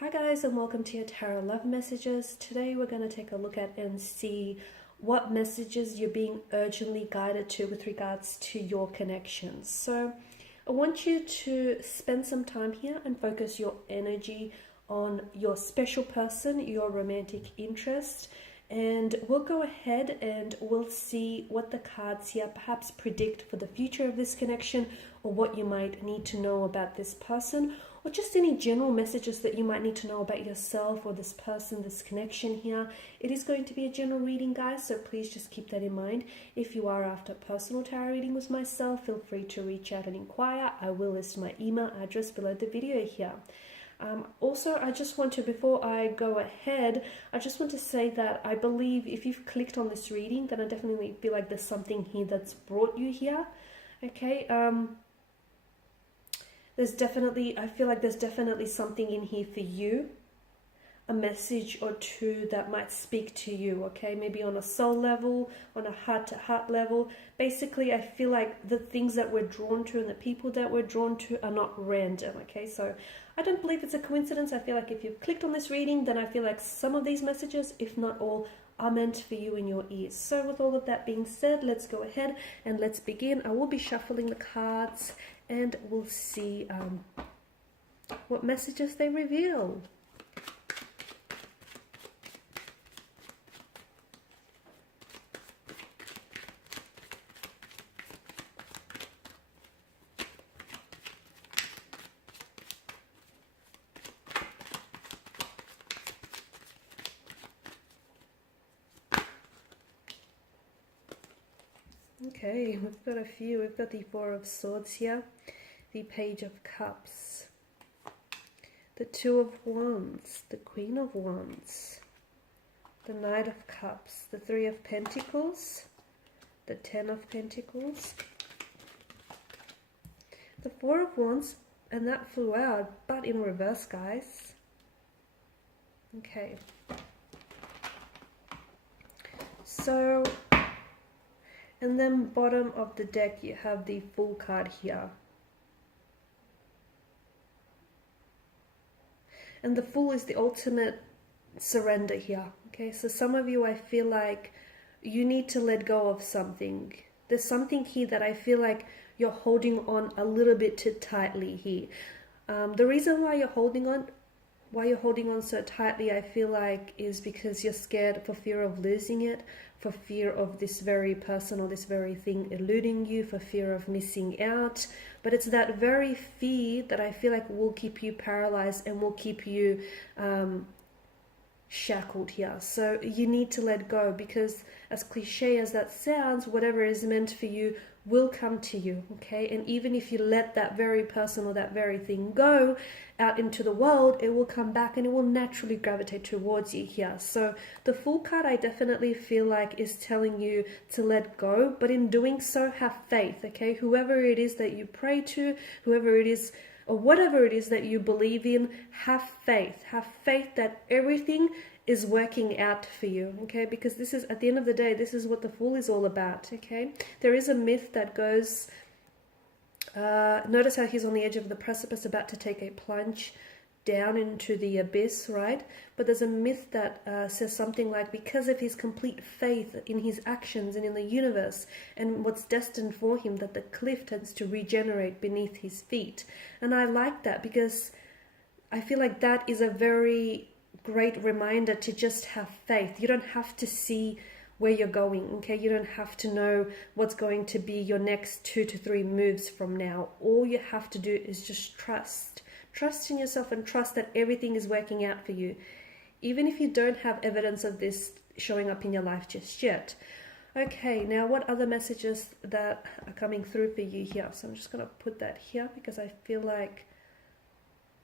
Hi guys, and welcome to your Tarot Love Messages. Today we're going to take a look at and see what messages you're being urgently guided to with regards to your connections. So I want you to spend some time here and focus your energy on your special person, your romantic interest, and we'll go ahead and we'll see what the cards here perhaps predict for the future of this connection, or what you might need to know about this person, or just any general messages that you might need to know about yourself or this person, this connection here. It is going to be a general reading, guys, so please just keep that in mind. If you are after a personal tarot reading with myself, feel free to reach out and inquire. I will list my email address below the video here. Also, I just want to, before I go ahead, I just want to say that I believe if you've clicked on this reading, then I definitely feel like there's something here that's brought you here. Okay, I feel like there's definitely something in here for you, a message or two that might speak to you, okay? Maybe on a soul level, on a heart-to-heart level. Basically, I feel like the things that we're drawn to and the people that we're drawn to are not random, okay? So I don't believe it's a coincidence. I feel like if you've clicked on this reading, then I feel like some of these messages, if not all, are meant for you in your ears. So with all of that being said, let's go ahead and let's begin. I will be shuffling the cards and we'll see what messages they reveal. Okay, we've got a few. We've got the Four of Swords here, the Page of Cups, the Two of Wands, the Queen of Wands, the Knight of Cups, the Three of Pentacles, the Ten of Pentacles, the Four of Wands, and that flew out, but in reverse, guys. Okay. So, and then bottom of the deck you have the Fool card here. And the Fool is the ultimate surrender here. Okay, so some of you, I feel like you need to let go of something. There's something here that I feel like you're holding on a little bit too tightly here. The reason why you're holding on so tightly, I feel like, is because you're scared for fear of losing it, for fear of this very person or this very thing eluding you, for fear of missing out. But it's that very fear that I feel like will keep you paralyzed and will keep you shackled here. So you need to let go, because as cliche as that sounds, whatever is meant for you will come to you, okay? And even if you let that very person or that very thing go out into the world, it will come back and it will naturally gravitate towards you here. So the Fool card, I definitely feel like, is telling you to let go, but in doing so, have faith, okay? Whoever it is that you pray to, whoever it is, or whatever it is that you believe in, have faith. Have faith that everything is working out for you, okay? Because this is, at the end of the day, this is what the Fool is all about, okay? There is a myth that goes, notice how he's on the edge of the precipice about to take a plunge down into the abyss, right? But there's a myth that says something like, because of his complete faith in his actions and in the universe and what's destined for him, that the cliff tends to regenerate beneath his feet. And I like that, because I feel like that is a very great reminder to just have faith. You don't have to see where you're going, okay? You don't have to know what's going to be your next 2 to 3 moves from now. All you have to do is just trust in yourself and trust that everything is working out for you, even if you don't have evidence of this showing up in your life just yet. Okay, now what other messages that are coming through for you here? So I'm just going to put that here, because I feel like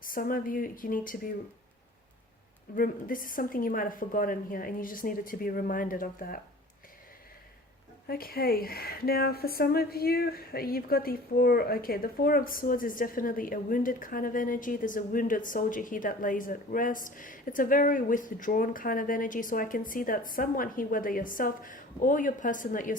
some of you need to be, this is something you might have forgotten here, and you just needed to be reminded of that. Okay, now for some of you, you've got the Four of Swords is definitely a wounded kind of energy. There's a wounded soldier here that lays at rest. It's a very withdrawn kind of energy, so I can see that someone here, whether yourself or your person that you're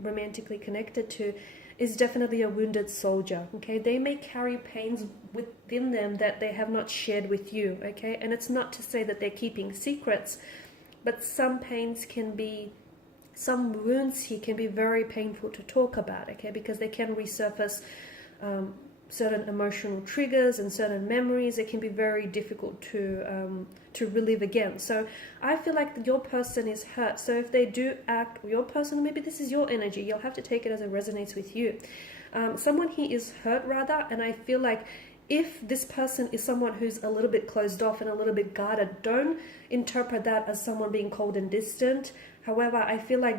romantically connected to, is definitely a wounded soldier, okay? They may carry pains within them that they have not shared with you, okay? And it's not to say that they're keeping secrets, but some pains can be, some wounds here can be very painful to talk about, okay? Because they can resurface certain emotional triggers and certain memories. It can be very difficult to relive again. So I feel like your person is hurt. So if they do act, or your person, maybe this is your energy, you'll have to take it as it resonates with you. Someone here is hurt rather, and I feel like if this person is someone who's a little bit closed off and a little bit guarded, don't interpret that as someone being cold and distant. However, I feel like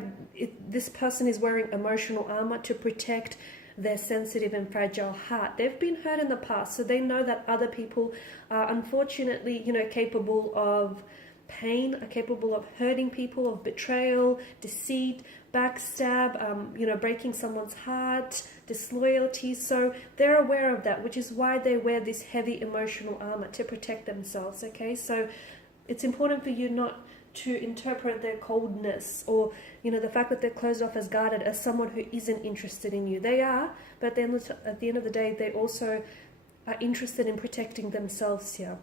this person is wearing emotional armor to protect their sensitive and fragile heart. They've been hurt in the past, so they know that other people are unfortunately, capable of pain, are capable of hurting people, of betrayal, deceit, backstab, breaking someone's heart, disloyalty. So they're aware of that, which is why they wear this heavy emotional armor, to protect themselves, okay? So it's important for you not to interpret their coldness or, the fact that they're closed off as guarded as someone who isn't interested in you. They are, but then at the end of the day, they also are interested in protecting themselves here.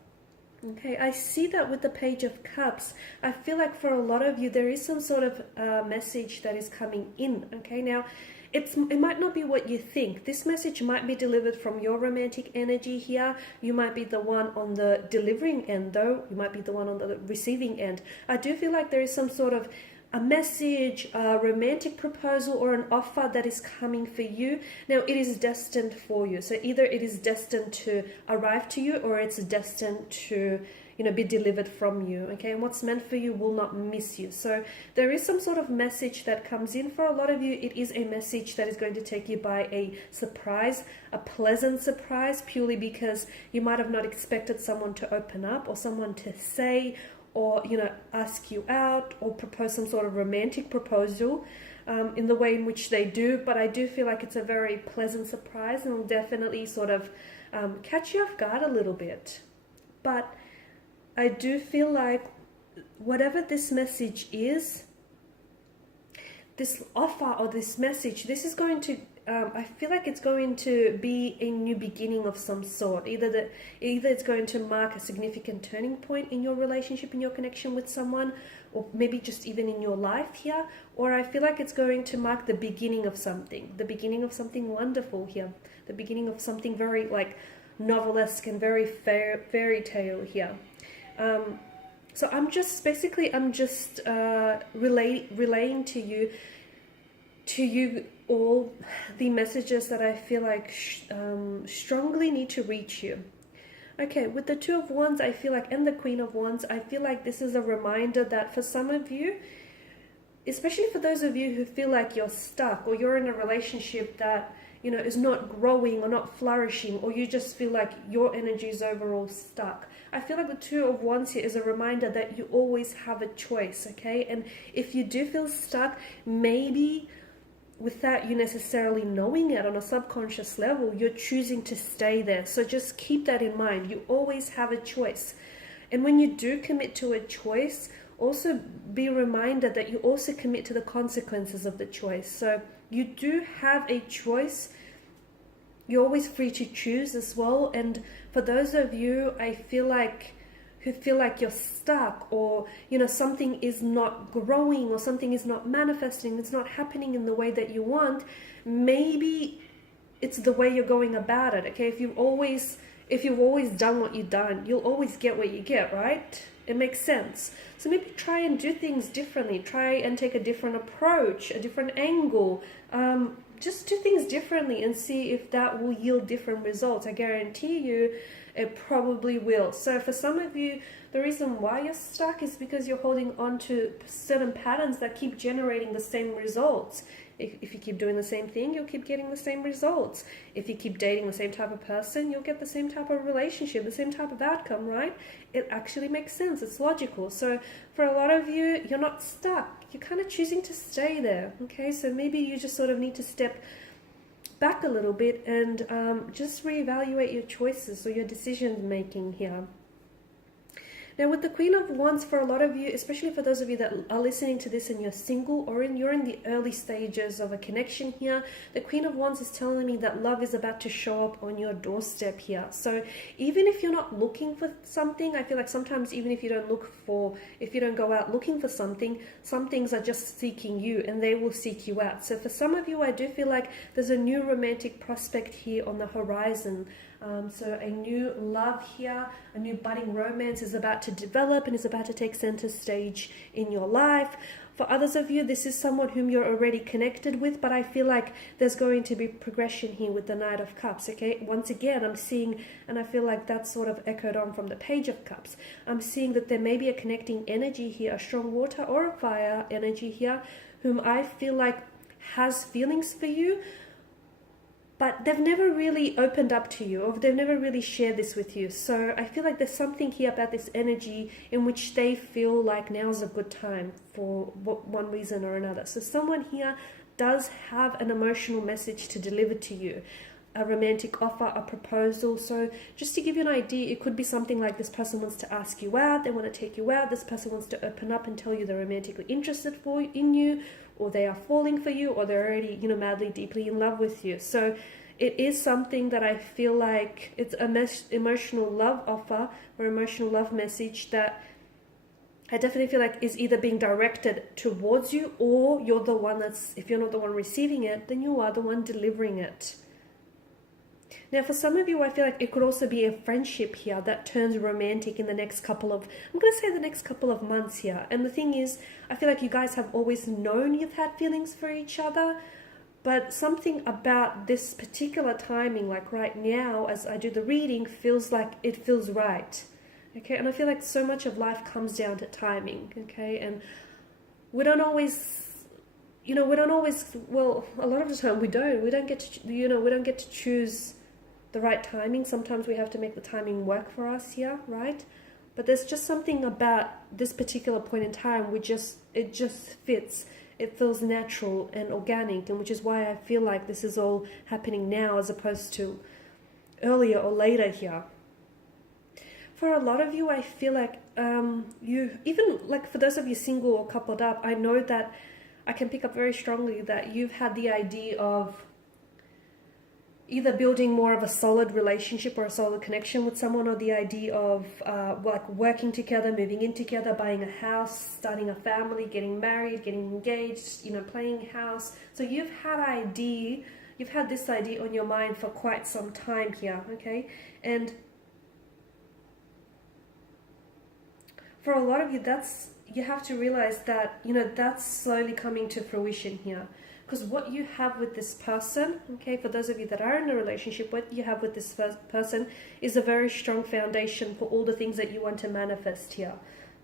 Okay, I see that with the Page of Cups. I feel like for a lot of you, there is some sort of message that is coming in. Okay, now it might not be what you think. This message might be delivered from your romantic energy here. You might be the one on the delivering end, though. You might be the one on the receiving end. I do feel like there is some sort of a message, a romantic proposal, or an offer that is coming for you. Now, it is destined for you. So either it is destined to arrive to you, or it's destined to be delivered from you, okay? And what's meant for you will not miss you. So there is some sort of message that comes in. For a lot of you, it is a message that is going to take you by a surprise, a pleasant surprise, purely because you might have not expected someone to open up, or someone to say, or ask you out, or propose some sort of romantic proposal in the way in which they do. But I do feel like it's a very pleasant surprise, and will definitely sort of catch you off guard a little bit. But I do feel like whatever this message is, this offer or this message, this is going to, I feel like it's going to be a new beginning of some sort. Either it's going to mark a significant turning point in your relationship, in your connection with someone, or maybe just even in your life here, or I feel like it's going to mark the beginning of something wonderful here, the beginning of something very like novelesque and very fairy tale here. So I'm just relaying to you all the messages that I feel like strongly need to reach you. Okay, with the Two of Wands, I feel like, and the Queen of Wands, I feel like this is a reminder that for some of you, especially for those of you who feel like you're stuck, or you're in a relationship that is not growing or not flourishing, or you just feel like your energy is overall stuck, I feel like the Two of Wands here is a reminder that you always have a choice, okay? And if you do feel stuck, maybe without you necessarily knowing it on a subconscious level, you're choosing to stay there. So just keep that in mind. You always have a choice. And when you do commit to a choice, also be reminded that you also commit to the consequences of the choice. So you do have a choice. You're always free to choose as well. And for those of you, I feel like, who feel like you're stuck, or something is not growing, or something is not manifesting, it's not happening in the way that you want, maybe it's the way you're going about it, okay? If you've always done what you've done, you'll always get what you get, right? It makes sense. So maybe try and do things differently. Try and take a different approach, a different angle. Just do things differently and see if that will yield different results. I guarantee you it probably will. So for some of you, the reason why you're stuck is because you're holding on to certain patterns that keep generating the same results. If you keep doing the same thing, you'll keep getting the same results. If you keep dating the same type of person, you'll get the same type of relationship, the same type of outcome, right? It actually makes sense. It's logical. So for a lot of you, you're not stuck. You're kind of choosing to stay there, okay? So maybe you just sort of need to step back a little bit and just reevaluate your choices or your decision making here. Now with the Queen of Wands, for a lot of you, especially for those of you that are listening to this and you're single, or you're in the early stages of a connection here, the Queen of Wands is telling me that love is about to show up on your doorstep here. So even if you're not looking for something, I feel like sometimes even if you don't go out looking for something, some things are just seeking you and they will seek you out. So for some of you, I do feel like there's a new romantic prospect here on the horizon. So a new love here, a new budding romance is about to develop and is about to take center stage in your life. For others of you, this is someone whom you're already connected with, but I feel like there's going to be progression here with the Knight of Cups, okay? Once again, I'm seeing, and I feel like that's sort of echoed on from the Page of Cups, I'm seeing that there may be a connecting energy here, a strong water or a fire energy here, whom I feel like has feelings for you, but they've never really opened up to you, or they've never really shared this with you. So I feel like there's something here about this energy in which they feel like now's a good time for one reason or another. So someone here does have an emotional message to deliver to you, a romantic offer, a proposal. So just to give you an idea, it could be something like this person wants to ask you out, they want to take you out, this person wants to open up and tell you they're romantically interested in you, or they are falling for you, or they're already, madly, deeply in love with you. So it is something that I feel like it's an emotional love offer or emotional love message that I definitely feel like is either being directed towards you, or you're the one if you're not the one receiving it, then you are the one delivering it. Now, for some of you, I feel like it could also be a friendship here that turns romantic in the next couple of months here. And the thing is, I feel like you guys have always known you've had feelings for each other, but something about this particular timing, like right now, as I do the reading, feels like it feels right. Okay, and I feel like so much of life comes down to timing, okay? And we don't always, well, a lot of the time we don't get to choose the right timing. Sometimes we have to make the timing work for us here, right? But there's just something about this particular point in time, it just fits. It feels natural and organic, and which is why I feel like this is all happening now as opposed to earlier or later here. For a lot of you, I feel like for those of you single or coupled up, I know that I can pick up very strongly that you've had the idea of either building more of a solid relationship or a solid connection with someone, or the idea of working together, moving in together, buying a house, starting a family, getting married, getting engaged, playing house. So you've had this idea on your mind for quite some time here, okay? And for a lot of you, you have to realize that, that's slowly coming to fruition here. Because what you have with this person, okay, for those of you that are in a relationship, what you have with this person is a very strong foundation for all the things that you want to manifest here.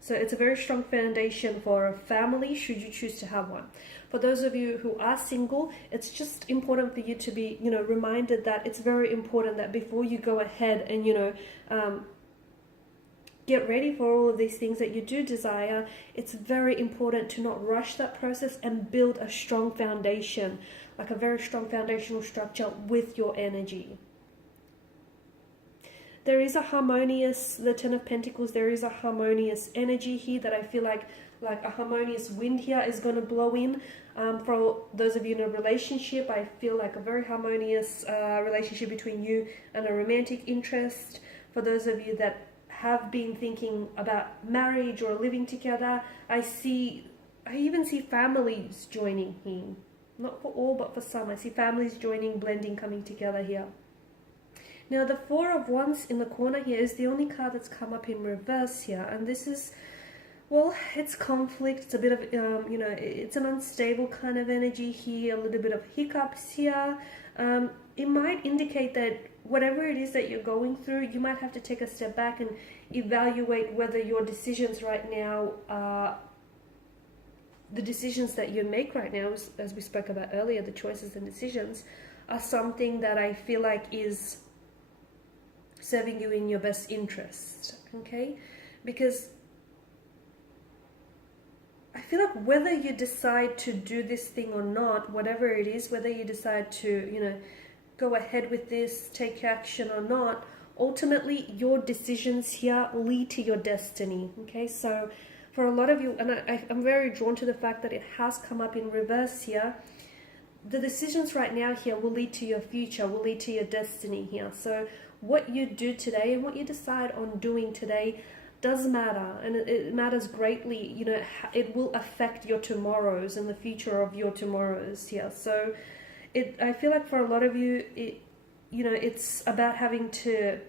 So it's a very strong foundation for a family, should you choose to have one. For those of you who are single, it's just important for you to be, reminded that it's very important that before you go ahead and, get ready for all of these things that you do desire, it's very important to not rush that process and build a strong foundation, like a very strong foundational structure with your energy. There is a harmonious, the Ten of Pentacles, there is a harmonious energy here that I feel like a harmonious wind here is going to blow in. For those of you in a relationship, I feel like a very harmonious relationship between you and a romantic interest. For those of you that have been thinking about marriage or living together, I even see families joining here. Not for all, but for some. I see families joining, blending, coming together here. Now, the Four of Wands in the corner here is the only card that's come up in reverse here. And this is, well, it's conflict. It's a bit of, it's an unstable kind of energy here, a little bit of hiccups here. It might indicate that whatever it is that you're going through, you might have to take a step back and evaluate whether your decisions right now are the decisions that you make right now, as we spoke about earlier, the choices and decisions are something that I feel like is serving you in your best interest, okay? Because I feel like whether you decide to do this thing or not, whatever it is, whether you decide to, go ahead with this, take action or not, ultimately your decisions here lead to your destiny. Okay, so for a lot of you, and I'm very drawn to the fact that it has come up in reverse here, the decisions right now here will lead to your future, will lead to your destiny here. So what you do today and what you decide on doing today does matter, and it matters greatly. You know, it will affect your tomorrows and the future of your tomorrows here. So I feel like for a lot of you, it's about having to,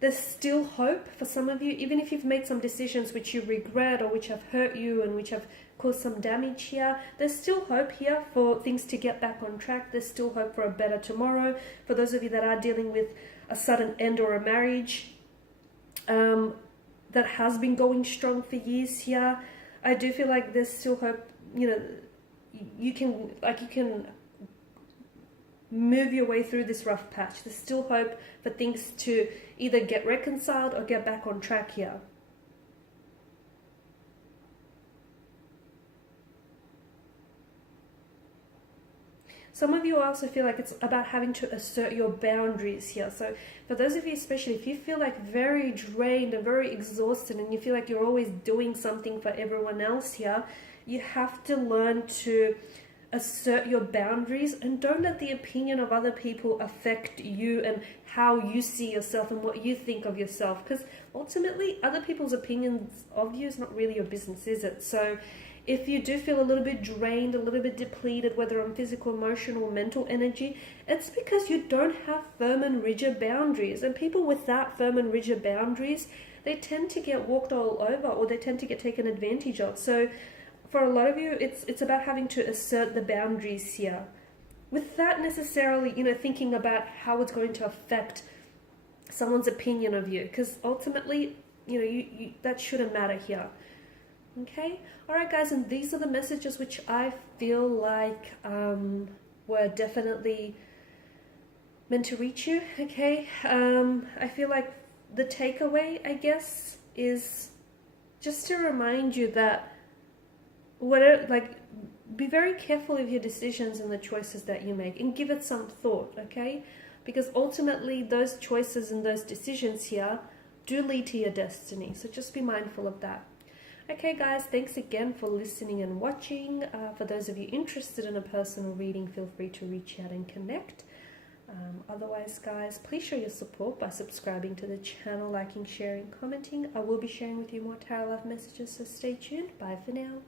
there's still hope for some of you, even if you've made some decisions which you regret or which have hurt you and which have caused some damage here. There's still hope here for things to get back on track. There's still hope for a better tomorrow. For those of you that are dealing with a sudden end or a marriage that has been going strong for years here, I do feel like there's still hope. You know, you can move your way through this rough patch. There's still hope for things to either get reconciled or get back on track here. Some of you also feel like it's about having to assert your boundaries here. So for those of you, especially if you feel like very drained and very exhausted and you feel like you're always doing something for everyone else here, you have to learn to assert your boundaries and don't let the opinion of other people affect you and how you see yourself and what you think of yourself, because ultimately other people's opinions of you is not really your business, is it? So if you do feel a little bit drained, a little bit depleted, whether on physical, emotional, or mental energy, it's because you don't have firm and rigid boundaries. And people without firm and rigid boundaries, they tend to get walked all over, or they tend to get taken advantage of. So for a lot of you, it's about having to assert the boundaries here, without necessarily, thinking about how it's going to affect someone's opinion of you, because ultimately, you that shouldn't matter here. Okay, all right, guys, and these are the messages which I feel like were definitely meant to reach you. Okay, I feel like the takeaway, I guess, is just to remind you that be very careful of your decisions and the choices that you make, and give it some thought. Okay, because ultimately those choices and those decisions here do lead to your destiny. So just be mindful of that. Okay, guys, thanks again for listening and watching. For those of you interested in a personal reading, feel free to reach out and connect. Otherwise, guys, please show your support by subscribing to the channel, liking, sharing, commenting. I will be sharing with you more tarot love messages, so stay tuned. Bye for now.